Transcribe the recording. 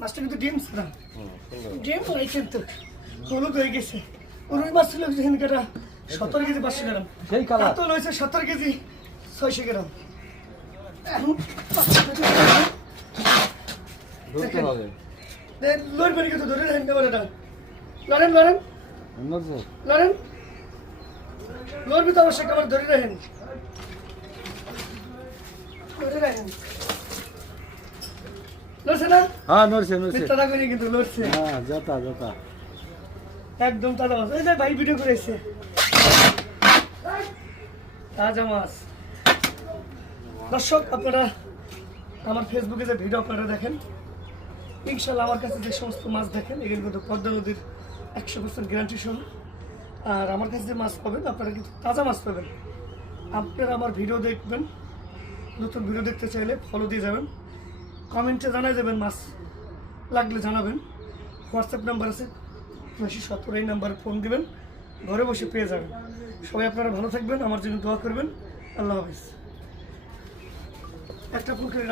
মাছটা কিন্তু ডিম ছিল ডিম হয় কিন্তু হলুদ হয়ে গেছে রুই মাছ ছিল হিনকাটা 17 কেজি 500 গ্রাম সেই কালার কাতল হয়েছে 17 কেজি 600 গ্রাম ধরতে হবে লোর বেরিয়ে গেছে ধরে রাখেন ক্যামেরাটা লড়েন লড়েন লড়েন লোর ভিতরে অবশ্যই ক্যামেরা ধরে রাখেন ধরে রাখেন লড়ছে না হ্যাঁ নড়ছে নড়ছে তারা করে কিন্তু লড়ছে হ্যাঁ যতা যতা একদম তাজা মাছ এই যে ভাই ভিডিও করেছে তাজা মাছ দর্শক আপনারা আমার ফেসবুকে যে ভিডিও আপনারা দেখেন ইনশাল্লাহ আমার কাছে যে সমস্ত মাছ দেখেন এগুলো কিন্তু পদ্মা নদীর 100% গ্যারান্টি সহ আর আমার কাছে যে মাছ পাবেন আপনারা কিন্তু তাজা মাছ পাবেন আপনারা আমার ভিডিও দেখবেন নতুন ভিডিও দেখতে চাইলে ফলো দিয়ে যাবেন কমেন্টে জানাই যাবেন মাছ লাগলে জানাবেন হোয়াটসঅ্যাপ নাম্বার আছে 917 এই নাম্বারে ফোন দিবেন ঘরে বসে পেয়ে যাবেন সবাই আপনারা ভালো থাকবেন আমার জন্য দোয়া করবেন আল্লাহ হাফেজ একটা ফোন করে